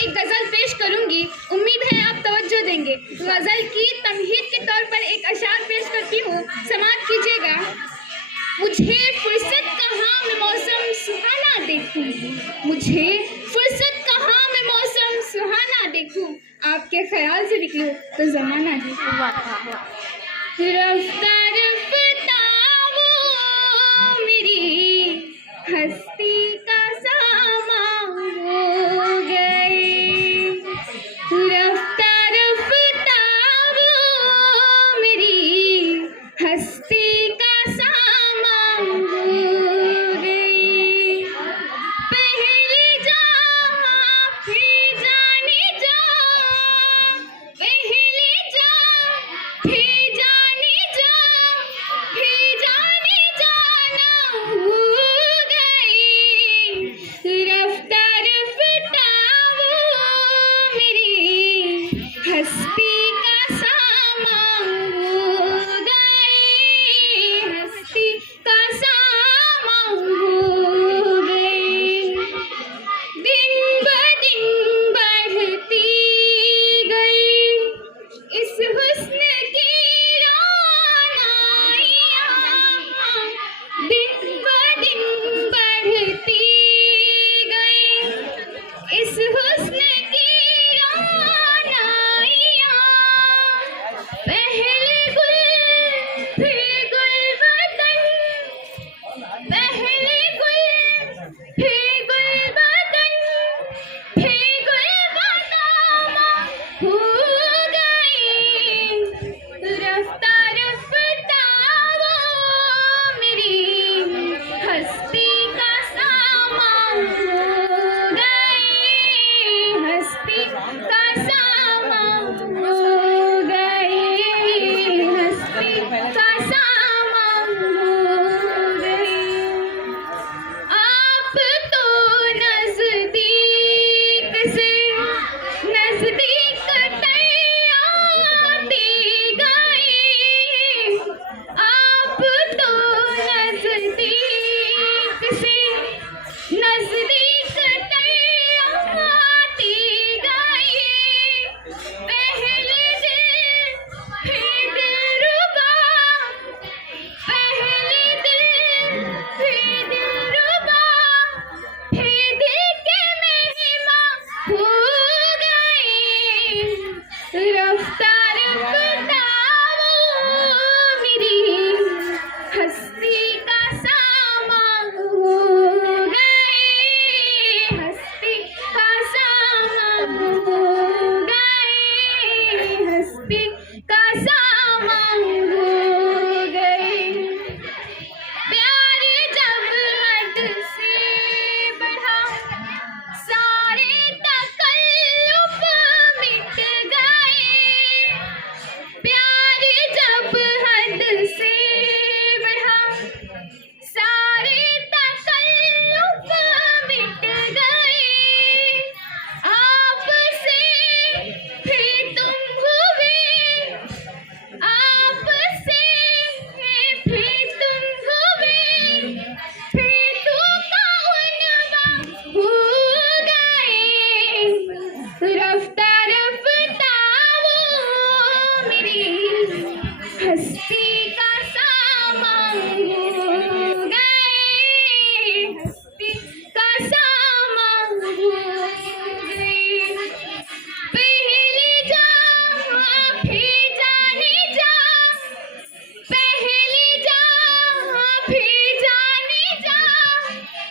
एक गज़ल पेश करूंगी, उम्मीद है आप तवज्जो देंगे। गज़ल की तमहीद के तौर पर एक अशार पेश करती हूँ, समाअत कीजिएगा। मुझे फुर्सत कहाँ मैं मौसम सुहाना देखूं, मुझे फुर्सत कहाँ मैं मौसम सुहाना देखूं, आपके ख्याल से निकलूं तो ज़माना देखूं। रफ्ता रफ्ता वो मेरी हस्ती का सामां हो गई, रफ्ता रफ्ता वो मेरी हस्ती का सामां हो गई। पहले जा फिर जाने जा, पहले जा फिर जाने जा, फिर जाने जाना हो गई। रफ्ता रफ्ता वो मेरी हस्ती का सामां हो गई, हस्ती का सामां हो गई। दिन ब दिन बढ़ती गई इस हुस्न की रोनाइयाँ, दिन ब दिन बढ़ती गई इस हुस्न की रोनाइयाँ। पहले गुल फिर गुलबदन, पहले गुल फिर गुलबदन, फिर गुलबनामा हो गई। रफ्ता रफ्ता वो मेरी हस्ती का सामां हो गई, हस्ती का सामां हो गई, हस्ती का सामां हो गई। आप तो नजदीक से नजदीक आती गई, आप तो नजदीक से नजदीक आती गई। पहले दिल फिर दिलरुबा, पहले दिल फिर दिलरुबा, फिर दिल के मेहमान हो गई। रफ्ता रफ्ता वो मेरी हस्ती का सामां हो गई, हस्ती का सामां हो गई, हस्ती का सामां हो गई। प्यार जब हद से बढ़ा सारे तकल्लुफ मिट गए, प्यार जब हद से बढ़ा सारे तकल्लुफ मिट गए। आपसे फिर तुम हुए, आपसे फिर तुम हुए, फिर तू का उनवा हो गए। रफ्ता रफ्ता वो मेरी हस्ती का सामां हो गए, हस्ती का सामां हो गई। पहले जा फिर जाने जा, पहले जा फिर जाने जा,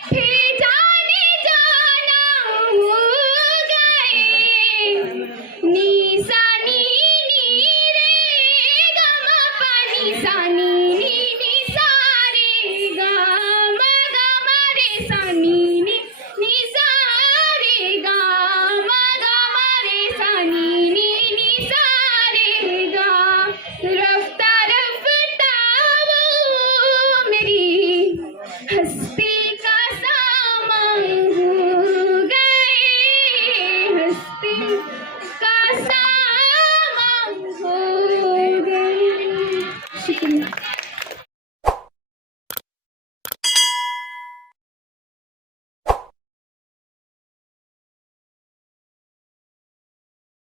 फिर जाने जाना हो गए। नी सा नी नी रे ग म प नी सा नी नी सा रे ग म रे सा नी नी सा रे ग म रे सा नी सा रे ग। रफ्ता रफ्ता वो मेरी हस्ती का सामां हो गई, हस्ती का सामां हो गई। शुक्रिया।